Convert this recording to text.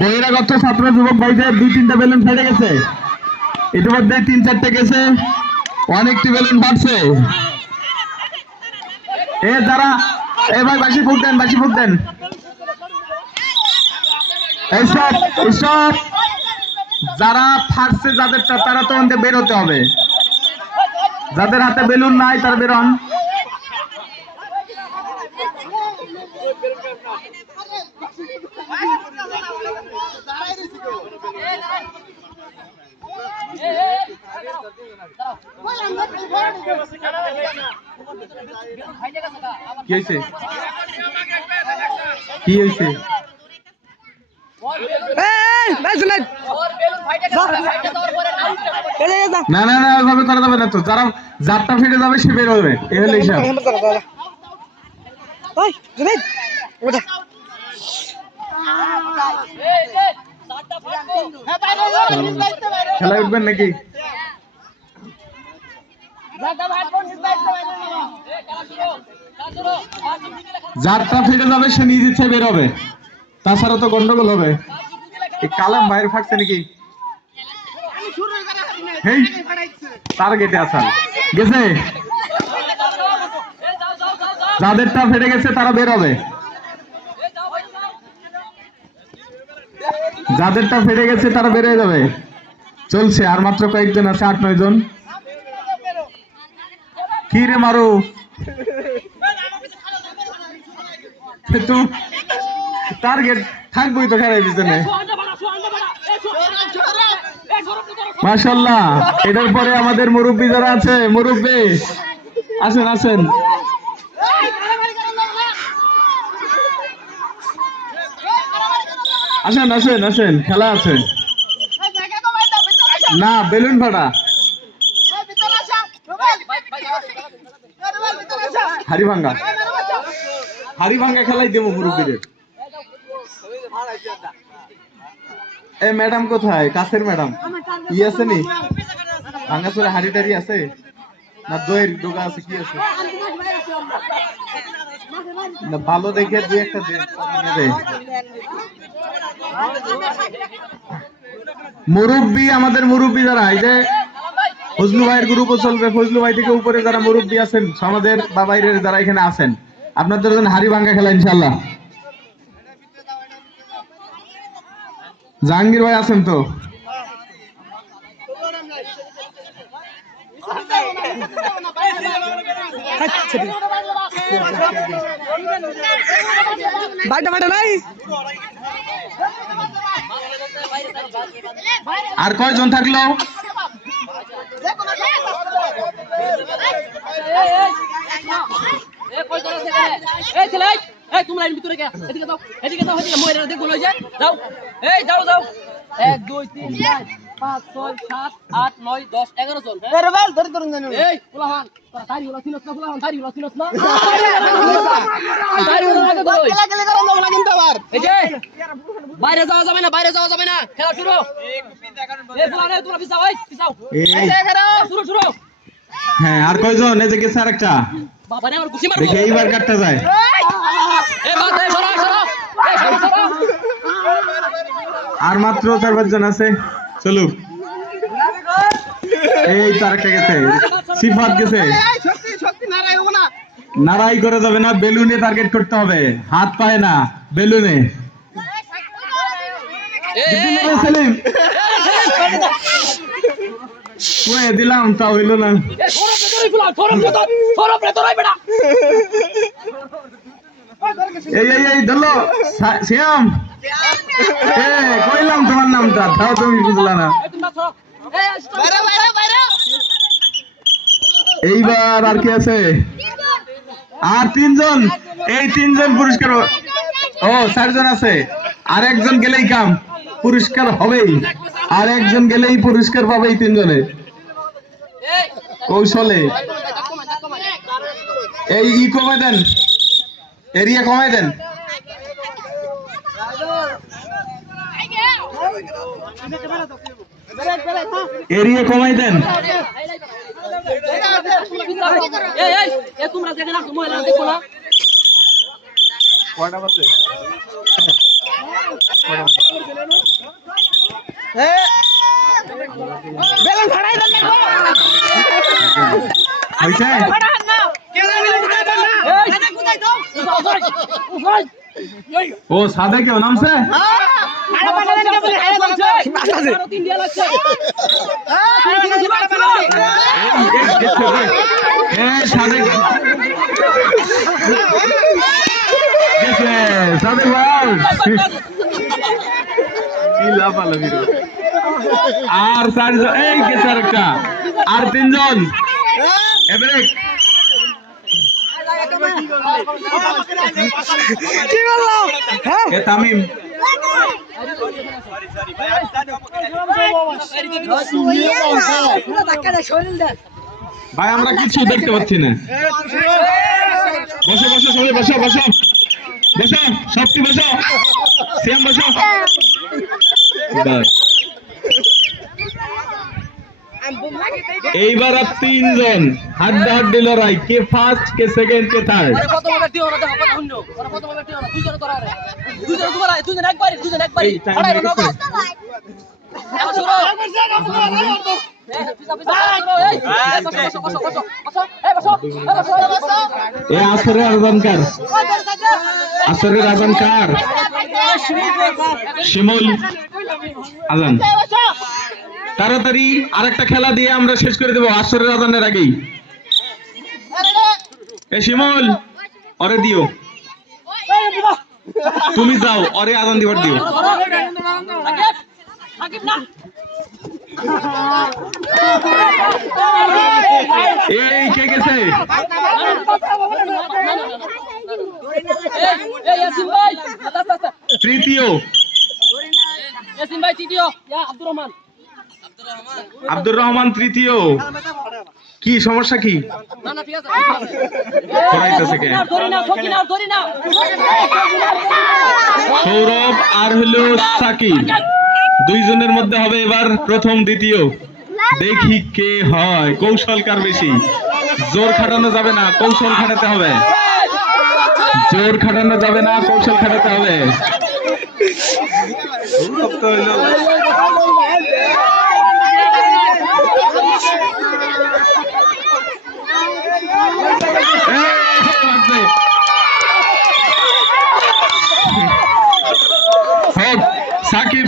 বহিরাগত ছাত্র যুবক ভাইদের 2-3টা বেলুন ফেটে গেছে, ইতিমধ্যে 3-4টে গেছে, অনেকটি বেলুন ফাটছে। যারা ভাই বাসি ফুক দেন, বাসি ফুক দেন। যারা ফাটছে যাদেরটা তারা তো বের হতে হবে, যাদের হাতে বেলুন নাই তারা বেরোন। কি হয়েছে? কি হয়েছে? না না না, ওইভাবে করা যাবে না তো। যারা যারটা ফেটে যাবে সে বের হবে, এ হলো হিসাব। খেলায় উঠবেন নাকি? যারটা ফেটে যাবে সে নিজ ইচ্ছে বের হবে, তাছাড়া তো গন্ডগোল হবে। এই কালাম ভাইয়ের ফাটছে নাকি? টার্গেটে আসান গেছে, যাদেরটা ফেটে গেছে তারা বের হবে, যাদেরটা ফেটে গেছে তারা বের হয়ে যাবে। চলছে, আর মাত্র কয়েকজন আছে, 8-9 জন। কি রে মারু, টার্গেট থাকবোই তো খেলার পিছনে। মাশাআল্লাহ, এটার পরে আমাদের মুরব্বী যারা আছে, মুরব্বী আসেন আসেন। আসেন আসেন আসেন, খেলা আছে না, বেলুন ফাটা। হাড়ি ভাঙ্গা, হাড়ি ভাঙ্গা খেলাই দেবো মুরব্বীদের। ম্যাডাম কোথায়? কাছের ম্যাডাম ই আছে নি? ভাঙ্গাচোরে হাড়ি টাড়ি আছে না? দইয়ের ডোগা আছে? কি আছে? না ভালো দেখে 2-1টা দে। মুরব্বী, আমাদের মুরব্বী যারা, এই যে ফজলু ভাইয়ের গ্রুপও চলবে, ফজলু ভাই থেকে উপরে যারা মুরব্বী আছেন আমাদের বা বাইরের যারা এখানে আছেন, আপনাদের জন্য হাড়ি ভাঙ্গা খেলা ইনশাল্লাহ। জাহাঙ্গীর ভাই আছেন তো? আর কয়জন থাকলো? তোমরা ভিতরে এদিকে যাও, এদিকে যাও, এদিকে মহিলারা দেখবো না, যাও যাও যাও। 1 2 3 4 5 6 7 8 9 10 11 জন। এই পোলাহান তোরা দাড়ি হলো চিনছ না? পোলাহান দাড়ি হলো চিনছ না? দাড়ি হলো আগে ধরো, খেলা খেলা করেন না কিন্তু আবার। এই যে বাইরে যাওয়া যাবে না, বাইরে যাওয়া যাবে না, খেলা শুরু। এই পোলাহান তোমরা পিছাও, এই পিছাও, এই শুরু শুরু। হ্যাঁ, আর কয়জন? এই যে গেছে আরেকটা। বাবা রে, আমার গুছি মারবো। দেখি এইবার কাটটা যায়। এই বাদ দে, সরো সরো, এই সরো সরো। আর মাত্র 4-5 জন আছে, চলুক। এই তো আরেকটা গেছে, সিফাত গেছে। নাড়াই করে যাবে না, বেলুনে টার্গেট করতে হবে, হাত পায় না, বেলুনে। সেলিম দিলাম, তা হইল না। এই ধরলো শ্যাম, কইলাম তোমার নামটা, তাও তুমি বুঝলা না। এইবার আর কি আছে? আর 3 জন, এই 3 জন পুরস্কার। ও 4 জন আছে, আর একজন গেলেই কাম পুরস্কার হবেই, আর একজন গেলেই পুরস্কার পাবে এই 3 জনে কৌশলে। এই কমাই দেন, এরিয়া কমাই দেন। এরিয়া কমাই দেন। তোমরা যেখানে মহিলা দেখো না, কয়টা বাজে? হয়েছে? ও সাদে কেউ নামছে? সাদে সাদে বল কি লাফালাফি রে। আর 4 জন এই গেছে আরেকটা আর 3 জন এবারে কি বললো হ্যাঁ এ তামিম ভাই আমরা কিছু দেখতে পাচ্ছি না। বসো বসো সবাই বসো বসো বসো সবটি বসো সেম বসো বাস। এইবার আর 3 জন হাড্ডাহাড্ডি লড়াই, কে ফার্স্ট কে সেকেন্ড কে থার্ড। এ আসরের আজানকার, আসরের আজানকার শিমুল আজান। তাড়াতাড়ি আরেকটা খেলা দিয়ে আমরা শেষ করে দেবো আসরের আজানের আগেই। এ শিমুল ওরে দিও, তুমি যাও ওরে আজান দিবার দিও। এই কে গেছে? তৃতীয় আব্দুর রহমান তৃতীয়। কি সমস্যা কি? সৌরভ আর হলো সাকিব, 2 জনের মধ্যে হবে এবার প্রথম দ্বিতীয়। দেখি কে হয়, কৌশল কার বেশি। জোর খাটানো যাবে না, কৌশল খাটাতে হবে। জোর খাটানো যাবে না, কৌশল খাটাতে হবে।